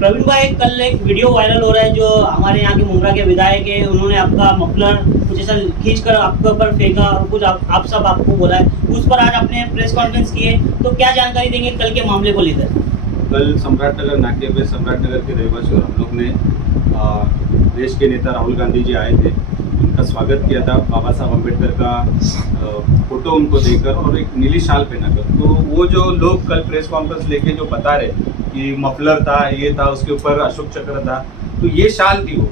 प्रवीण भाई, कल एक वीडियो वायरल हो रहा है जो हमारे यहाँ के मुंब्रा के विधायक है, उन्होंने आपका मफलर कुछ ऐसा खींच कर आपके ऊपर फेंका और कुछ आप सब आपको बोला है, उस पर आज आपने प्रेस कॉन्फ्रेंस की है, तो क्या जानकारी देंगे कल के मामले को लेकर? कल सम्राटनगर नाके पे सम्राटनगर के रहवासी और हम लोग ने देश के नेता राहुल गांधी जी आए थे, उनका स्वागत किया था बाबा साहब अम्बेडकर का फोटो उनको देकर और एक नीली शाल पहनाकर। तो वो जो लोग कल प्रेस कॉन्फ्रेंस लेके जो बता रहे कि मफलर था, ये था, उसके ऊपर अशोक चक्र था, तो ये शाल थी वो।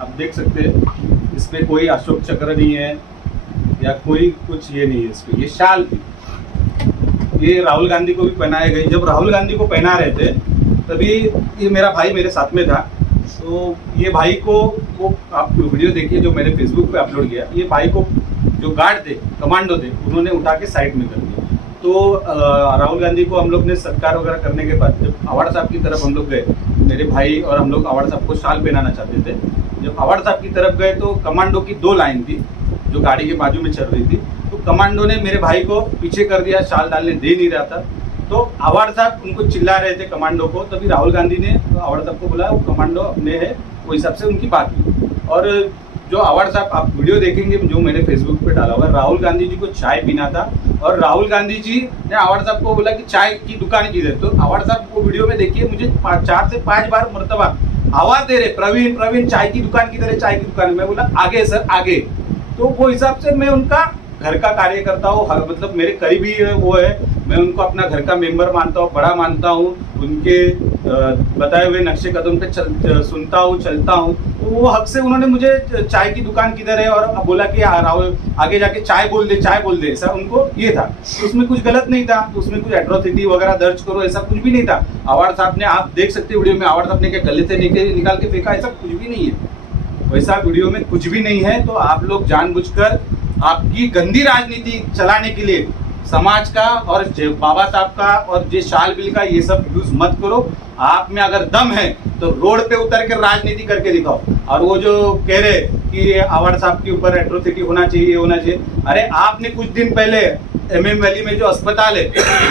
आप देख सकते हैं इसमें कोई अशोक चक्र नहीं है या कोई कुछ ये नहीं है, इसमें ये शाल थी। ये राहुल गांधी को भी पहनाए गए। जब राहुल गांधी को पहना रहे थे तभी ये मेरा भाई मेरे साथ में था, तो ये भाई को वो आप वीडियो देखिए जो मैंने फेसबुक पे अपलोड किया, ये भाई को जो गार्ड थे, कमांडो थे, उन्होंने उठा के साइड में कर दिया। तो राहुल गांधी को हम लोग ने सत्कार वगैरह करने के बाद जब आवाड़ साहब की तरफ हम लोग गए, मेरे भाई और हम लोग आवाड़ साहब को शाल पहनाना चाहते थे। जब आवाड़ साहब की तरफ गए तो कमांडो की 2 लाइन थी जो गाड़ी के बाजू में चल रही थी, तो कमांडो ने मेरे भाई को पीछे कर दिया, शाल डालने दे नहीं रहा था। तो आवाड़ साहब उनको चिल्ला रहे थे कमांडो को, तभी राहुल गांधी ने आवाड़ साहब को बोला वो कमांडो अपने है, वो हिसाब से उनकी बात हुई। और जो आवाड़ साहब, आप वीडियो देखेंगे जो मैंने फेसबुक पे डाला हुआ, राहुल गांधी जी को चाय पीना था और राहुल गांधी जी ने आवाड़ साहब को बोला कि चाय की दुकान किधर। तो आवाड़ साहब को वीडियो में देखिए, मुझे 4 से 5 बार मरतबा आवाज दे रहे, प्रवीण प्रवीण चाय की दुकान किधर है, चाय की दुकान। मैं बोला आगे सर आगे। तो वो हिसाब से मैं उनका घर का कार्यकर्ता हूँ, मतलब मेरे करीबी वो है, मैं उनको अपना घर का मेंबर मानता हूँ, बड़ा मानता हूँ, उनके बताए हुए नक्शे कदम पे सुनता हूँ, चलता हूँ। तो वो हक से उन्होंने मुझे चाय की दुकान किधर है और बोला कि राहुल आगे जाके चाय बोल दे, चाय बोल दे, ऐसा उनको ये था। तो उसमें कुछ गलत नहीं था, तो उसमें कुछ एट्रोसिटी वगैरह दर्ज करो ऐसा कुछ भी नहीं था। आवाड़ साहब ने, आप देख सकते वीडियो में, आवाड़ साहब ने क्या गले से निकाल के फेंका, ऐसा कुछ भी नहीं है, वैसा वीडियो में कुछ भी नहीं है। तो आप लोग जानबूझकर आपकी गंदी राजनीति चलाने के लिए समाज का और बाबा साहब का और जे शाल बिल का ये सब यूज मत करो। आप में अगर दम है तो रोड पे उतर कर राजनीति करके दिखाओ। और वो जो कह रहे कि आवाड़ साहब के ऊपर एट्रोसिटी होना चाहिए, होना चाहिए, अरे आपने कुछ दिन पहले MM वैली में जो अस्पताल है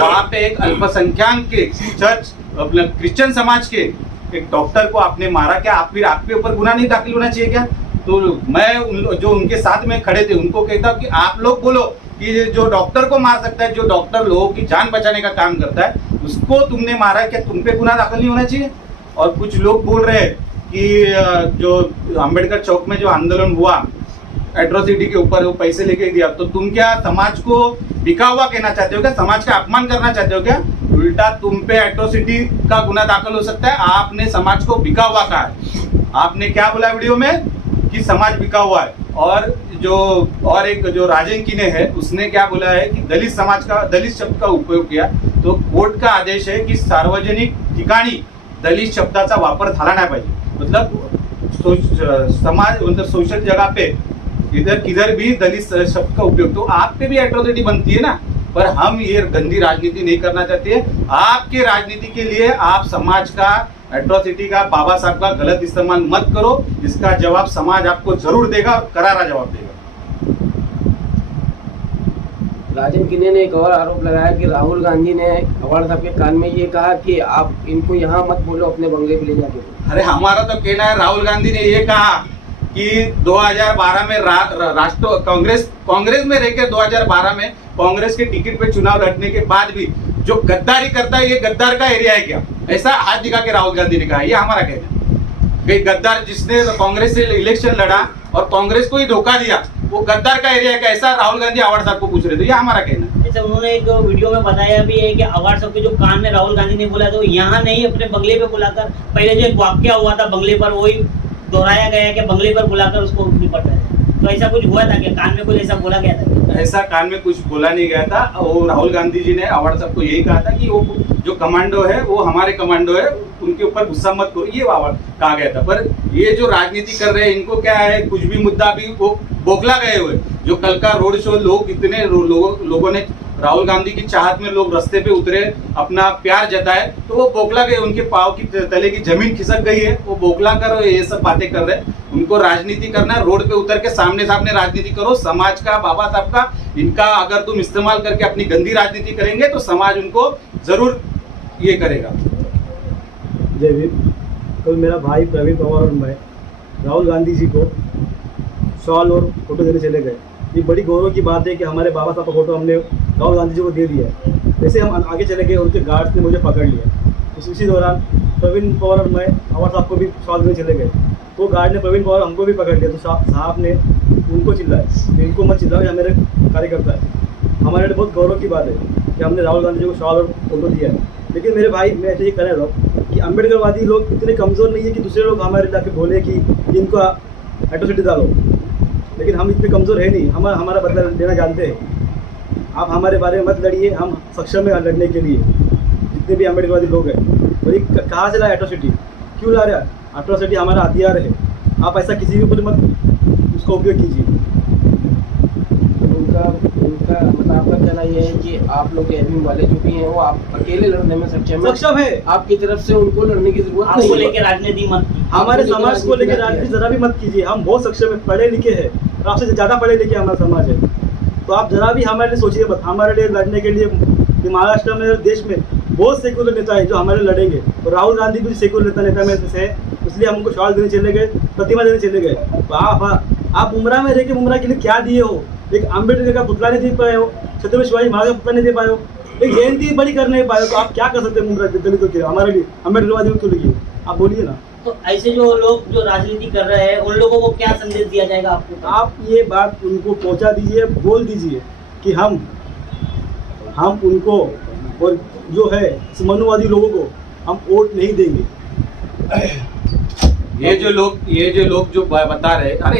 वहाँ पे एक अल्पसंख्यक के चर्च क्रिश्चियन समाज के एक डॉक्टर को आपने मारा, क्या आप फिर आपके ऊपर गुनाह नहीं दाखिल होना चाहिए क्या? तो मैं जो उनके साथ में खड़े थे उनको कहता हूँ कि आप लोग बोलो कि जो डॉक्टर को मार सकता है, जो डॉक्टर लोगों की जान बचाने का काम करता है, उसको तुमने मारा, क्या तुम पे गुनाह दाखिल नहीं होना चाहिए? और कुछ लोग बोल रहे हैं कि जो अंबेडकर चौक में जो आंदोलन हुआ एट्रोसिटी के ऊपर, वो पैसे लेके दिया, तो तुम क्या समाज को बिका हुआ कहना चाहते हो क्या? समाज का अपमान करना चाहते हो क्या? उल्टा तुम पे एट्रोसिटी का गुनाह दाखिल हो सकता है। आपने समाज को बिका हुआ कहा है। आपने क्या बोला वीडियो में कि समाज बिका हुआ है। और एक जो राजेंकी ने है, उसने क्या बोला है कि दलित समाज का, दलित शब्द का उपयोग किया। तो कोर्ट का आदेश है कि सार्वजनिक ठिकाणी दलित शब्दाचा वापर झाला नाही पाहिजे। मतलब समाज, मतलब सोशल जगह पे इधर किधर भी दलित शब्द का उपयोग, तो आप पे भी एट्रोसिटी बनती है ना। पर हम ये गंदी राजनीति नहीं करना चाहते। आपके राजनीति के लिए आप समाज का एट्रोसिटी का, बाबा साहब का गलत इस्तेमाल मत करो। इसका जवाब समाज आपको जरूर देगा और करारा जवाब देगा। राजन किन्ने ने एक और आरोप लगाया कि राहुल गांधी ने आवाड़ साहब के कान में ये कहा कि आप इनको यहाँ मत बोलो, अपने बंगले पे ले जाके। अरे हमारा तो कहना है, राहुल गांधी ने ये कहा कि 2012 में राष्ट्र कांग्रेस में रहकर 2012 में कांग्रेस के टिकट पे चुनाव लड़ने के बाद भी जो गद्दारी करता है, ये गद्दार का एरिया है क्या? ऐसा हाथ दिखा के राहुल गांधी ने कहा। ये हमारा कहना है। गद्दार जिसने कांग्रेस से इलेक्शन लड़ा और कांग्रेस को ही धोखा दिया, वो गद्दार का एरिया है क्या? ऐसा राहुल गांधी आवाड़ साहब को पूछ रहे थे। ये हमारा कहना है। जैसे उन्होंने एक वीडियो में बताया भी है कि आवाड़ साहब के जो कान में राहुल गांधी ने बोला, तो यहाँ नहीं अपने बंगले पे बुलाकर, पहले जो एक वाक्या हुआ था बंगले पर, वही दोहराया गया कि बंगले पर बुलाकर उसको निपट रहे थे। तो ऐसा कुछ हुआ था क्या? कान में कुछ ऐसा बोला गया था? ऐसा कान में कुछ बोला नहीं गया था। वो राहुल गांधी जी ने आवाड़ साहब को यही कहा था कि वो जो कमांडो है वो हमारे कमांडो है, उनके ऊपर गुस्सा मत करो, ये कहा गया था। पर ये जो राजनीति कर रहे हैं, इनको क्या है, कुछ भी मुद्दा भी वो बोखला गए हुए। जो कल का रोड शो, लोग इतने लोगों ने राहुल गांधी की चाहत में लोग रास्ते पे उतरे, अपना प्यार जताए, तो वो बोखला गए, उनके पाँव की तले की जमीन खिसक गई है। वो बोखला कर ये सब बातें कर रहे हैं। उनको राजनीति करना है, रोड पे उतर के सामने सामने राजनीति करो। समाज का, बाबा साहब का, इनका अगर तुम इस्तेमाल करके अपनी गंदी राजनीति करेंगे तो समाज उनको जरूर ये करेगा। जय भीम। कल मेरा भाई प्रवीण पवार और मैं राहुल गांधी जी को शॉल और फोटो देने चले गए। ये बड़ी गौरव की बात है कि हमारे बाबा साहब का फोटो हमने राहुल गांधी जी को दे दिया है। जैसे हम आगे चले गए, उनके गार्ड्स ने मुझे पकड़ लिया। उसी दौरान प्रवीण पवार और मैं पवार साहब को भी शॉल देने चले गए, तो गार्ड ने प्रवीण पवार हमको भी पकड़ लिया। तो साहब ने उनको चिल्लाया, इनको मत चिल्लाओ, यह मेरे कार्यकर्ता है। हमारे लिए बहुत गौरव की बात है कि हमने राहुल गांधी जी को शॉल और फोटो दिया है। लेकिन मेरे भाई, मैं ऐसे ये कहना रहा हूँ कि अम्बेडकरवादी लोग इतने कमज़ोर नहीं है कि दूसरे लोग हमारे जाके बोले कि इनको एट्रोसिटी डालो, लेकिन हम इतने कमज़ोर है नहीं। हमारा बदला लेना जानते हैं। आप हमारे बारे में मत लड़िए, हम सक्षम है लड़ने के लिए। जितने भी अम्बेडकरवादी लोग हैं, और ये कहाँ से ला एट्रोसिटी, क्यों ला रहा है? एट्रोसिटी हमारा हथियार है। आप ऐसा किसी भी ऊपर मत उसका उपयोग कीजिए। उनका मतलब आपका कहना ये है कि आप लोग एबीएम वाले जो भी हैं वो आप अकेले लड़ने में सक्षम है। आपकी तरफ से उनको लड़ने की जरूरत नहीं है। आपको लेकर राजनीति मत कीजिए, हमारे समाज को लेकर राजनीति जरा भी मत कीजिए। हम बहुत सक्षम है, पढ़े लिखे हैं, और आपसे ज़्यादा पढ़े लिखे हमारा समाज है। तो आप जरा भी हमारे लिए सोचिए मत। हमारे लिए लड़ने के लिए महाराष्ट्र में, देश में बहुत सेकुलर नेता है जो हमारे लड़ेंगे, और राहुल गांधी भी सेकुलर नेता में से है। इसलिए हम उनको शॉल देने चले गए, प्रतिमा देने चले गए। तो आप उमरा में रह के उमरा के लिए क्या दिए हो? एक अम्बेडकर का पुतला नहीं दे पाए हो, छत्रपति शिवाजी महाराज का पुतला नहीं दे पाए हो, एक जयंती बड़ी कर नहीं पाए हो, तो आप क्या कर सकते हैं उमरा दलितों के हमारे लिए, अम्बेडकरवादियों के लिए? आप बोलिए ना। तो ऐसे जो लोग जो राजनीति कर रहे हैं, उन लोगों को क्या संदेश दिया जाएगा आपको? आप ये बात उनको पहुंचा दीजिए, बोल दीजिए कि हम उनको और जो है मनुवादी लोगों को हम वोट नहीं देंगे। ये जो लोग जो बता रहे, अरे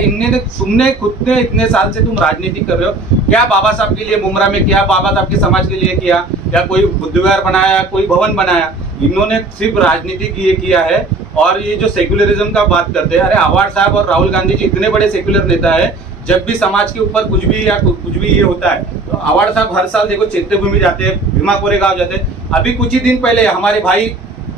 तुमने खुद ने इतने साल से तुम राजनीति कर रहे हो, क्या बाबा साहब के लिए मुमरा में किया, बाबा साहब के समाज के लिए किया, या कोई बुद्ध विहार बनाया, कोई भवन बनाया? इन्होंने सिर्फ राजनीति किया है। और ये जो सेक्युलरिज्म का बात करते हैं, अरे आवाड़ साहब और राहुल गांधी जी इतने बड़े सेक्युलर नेता है, जब भी समाज के ऊपर कुछ भी ये होता है तो आवाड़ साहब हर साल देखो चैत्यभूमि जाते हैं, भीमा कोरेगांव जाते हैं। अभी कुछ ही दिन पहले हमारे भाई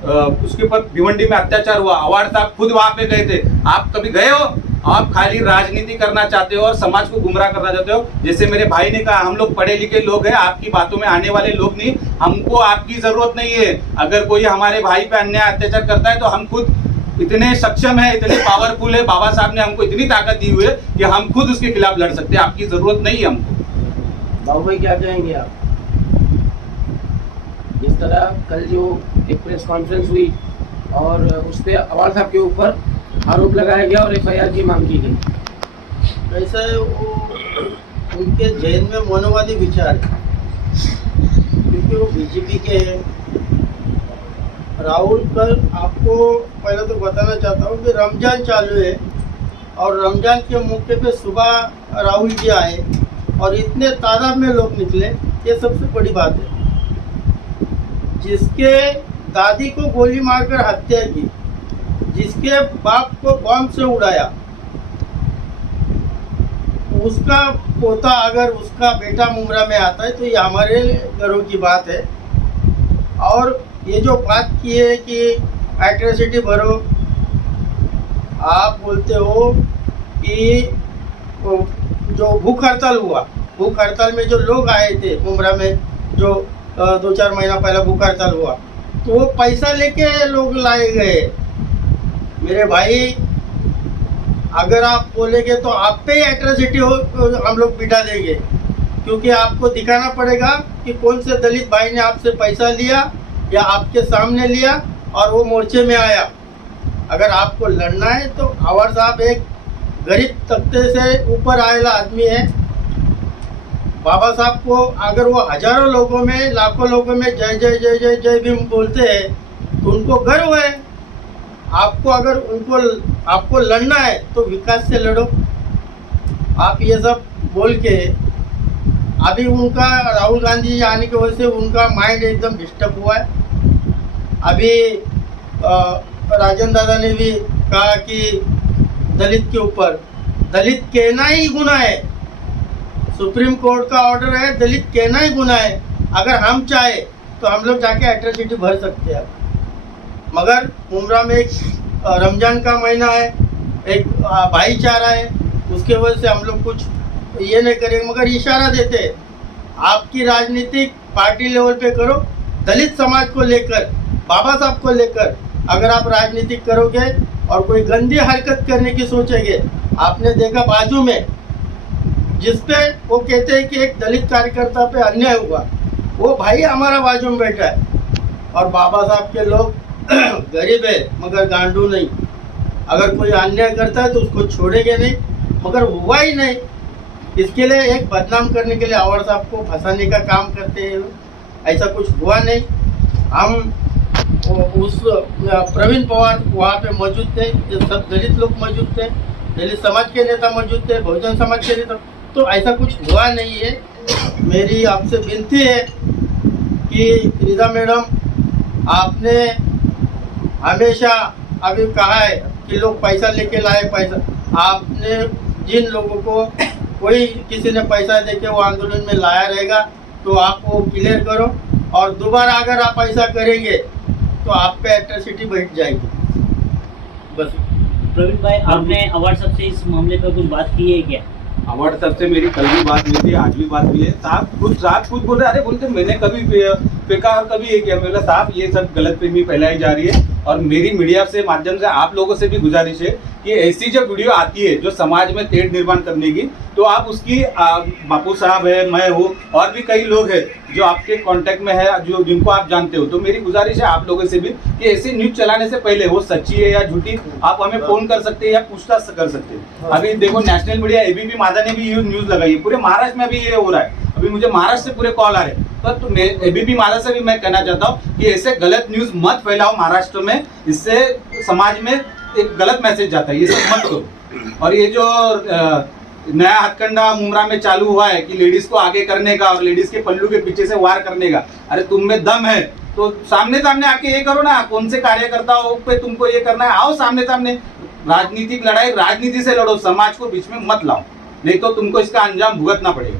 उसके ऊपर भिवंडी में अत्याचार हुआ, आवाड़ साहब खुद वहां पे गए थे। आप कभी गए हो? आप खाली राजनीति करना चाहते हो और समाज को गुमराह करना चाहते हो। जैसे मेरे भाई ने कहा, हम लोग पढ़े लिखे लोग हैं, आपकी बातों में आने वाले लोग नहीं। हमको आपकी जरूरत नहीं है। अगर कोई हमारे भाई पे अन्याय अत्याचार करता है तो हम खुद इतने सक्षम है, इतने पावरफुल है, बाबा साहब ने हमको इतनी ताकत दी हुई है कि हम खुद उसके खिलाफ लड़ सकते हैं। आपकी जरूरत नहीं है हमको। बाबू भाई क्या कहेंगे आप? जिस तरह कल जो एक प्रेस कॉन्फ्रेंस हुई और उस पर अवाड़ साहब के ऊपर आरोप लगाया गया और एफआईआर की मांग की गई। ऐसा है, वो उनके जहन में मनोवादी विचार है, क्योंकि वो बीजेपी के हैं। राहुल, कल आपको पहले तो बताना चाहता हूँ कि रमजान चालू है, और रमजान के मौके पे सुबह राहुल जी आए और इतने तादाद में लोग निकले, ये सबसे बड़ी बात है। जिसके दादी को गोली मारकर हत्या की, जिसके बाप को बम से उड़ाया, उसका पोता अगर उसका बेटा मुमरा में आता है तो ये हमारे घरों की बात है। और ये जो बात की है कि एट्रोसिटी भरो, आप बोलते हो कि जो भूख हड़ताल हुआ, भूख हड़ताल में जो लोग आए थे मुमरा में, जो 2-4 महीना पहले भूख हड़ताल हुआ, तो वो पैसा लेके लोग लाए गए। मेरे भाई, अगर आप बोलेंगे तो आप पे एट्रोसिटी हो, हम लोग बिठा देंगे, क्योंकि आपको दिखाना पड़ेगा कि कौन से दलित भाई ने आपसे पैसा लिया या आपके सामने लिया और वो मोर्चे में आया। अगर आपको लड़ना है तो आवाड़ साहब एक गरीब तबके से ऊपर आएला आदमी है। बाबा साहब को अगर वो हजारों लोगों में, लाखों लोगों में जय जय जय जय जय भीम बोलते हैं तो उनको गर्व है। आपको अगर आपको लड़ना है तो विकास से लड़ो। आप ये सब बोल के, अभी उनका राहुल गांधी जी आने की वजह से उनका माइंड एकदम डिस्टर्ब हुआ है। अभी राजन दादा ने भी कहा कि दलित के ऊपर, दलित कहना ही गुनाह है। सुप्रीम कोर्ट का ऑर्डर है, दलित कहना ही गुनाह है। अगर हम चाहे तो हम लोग जाके एट्रोसिटी भर सकते हैं, मगर उमरा में एक रमजान का महीना है, एक भाईचारा है, उसके वजह से हम लोग कुछ ये नहीं करेंगे, मगर इशारा देते हैं। आपकी राजनीतिक पार्टी लेवल पे करो, दलित समाज को लेकर, बाबा साहब को लेकर, अगर आप राजनीति करोगे और कोई गंदी हरकत करने की सोचेंगे। आपने देखा बाजू में जिसपे वो कहते हैं कि एक दलित कार्यकर्ता पे अन्याय हुआ, वो भाई हमारा बाजू में बैठा है। और बाबा साहब के लोग गरीब है मगर गांडू नहीं। अगर कोई अन्याय करता है तो उसको छोड़ेंगे नहीं, मगर हुआ ही नहीं। इसके लिए एक बदनाम करने के लिए अवार साहब को फंसाने का काम करते हैं। ऐसा कुछ हुआ नहीं। हम उस प्रवीण पवार वहाँ पे मौजूद थे, जो सब दलित लोग मौजूद थे, दलित समाज के नेता मौजूद थे, बहुजन समाज के नेता, तो ऐसा कुछ हुआ नहीं है। मेरी आपसे विनती है कि रीता मैडम, आपने हमेशा अभी कहा है कि लोग पैसा लेके लाए पैसा। आपने जिन लोगों को कोई किसी ने पैसा देके वो आंदोलन में लाया रहेगा तो आप वो क्लियर करो, और दोबारा अगर आप ऐसा करेंगे तो आप पे एट्रोसिटी बैठ जाएगी। बस। प्रवीण भाई, आपने अवार्ड साहब से इस मामले पर कुछ बात की है क्या? अवार्ड साहब से मेरी कल भी बात हुई थी, आज भी बात हुई है। साहब कुछ बोल रहे, अरे बोलते मैंने कभी फेंका और कभी ये किया। बोला साहब ये सब गलतफहमी फैलाई जा रही है, और मेरी मीडिया से माध्यम से आप लोगों से भी गुजारिश है कि ऐसी जब वीडियो आती है जो समाज में तेढ़ निर्माण करने की, तो आप उसकी बापू साहब है, मैं हूँ, और भी कई लोग हैं जो आपके कांटेक्ट में है, जो जिनको आप जानते हो, तो मेरी गुजारिश है आप लोगों से भी कि ऐसी न्यूज चलाने से पहले वो सच्ची है या झूठी, आप हमें फोन कर सकते हैं या पूछताछ कर सकते हैं। अभी देखो नेशनल मीडिया एबीपी मादा ने भी ये न्यूज लगाई है, पूरे महाराष्ट्र में भी ये हो रहा है। अभी मुझे महाराष्ट्र से पूरे कॉल आ रहे हैं, तो एबीपी मादा से भी मैं कहना चाहता हूँ कि ऐसे गलत न्यूज मत फैलाओ महाराष्ट्र में, इससे समाज में एक गलत मैसेज जाता है, ये सब मत करो। और ये जो नया हथकंडा मुमरा में चालू हुआ है कि लेडीज को आगे करने का और लेडीज के पल्लू के पीछे से वार करने का, अरे तुम में दम है तो सामने सामने आके ये करो ना। कौन से कार्यकर्ताओं पे तुमको ये करना है, आओ सामने सामने। राजनीतिक लड़ाई राजनीति से लड़ो, समाज को बीच में मत लाओ, नहीं तो तुमको इसका अंजाम भुगतना पड़ेगा।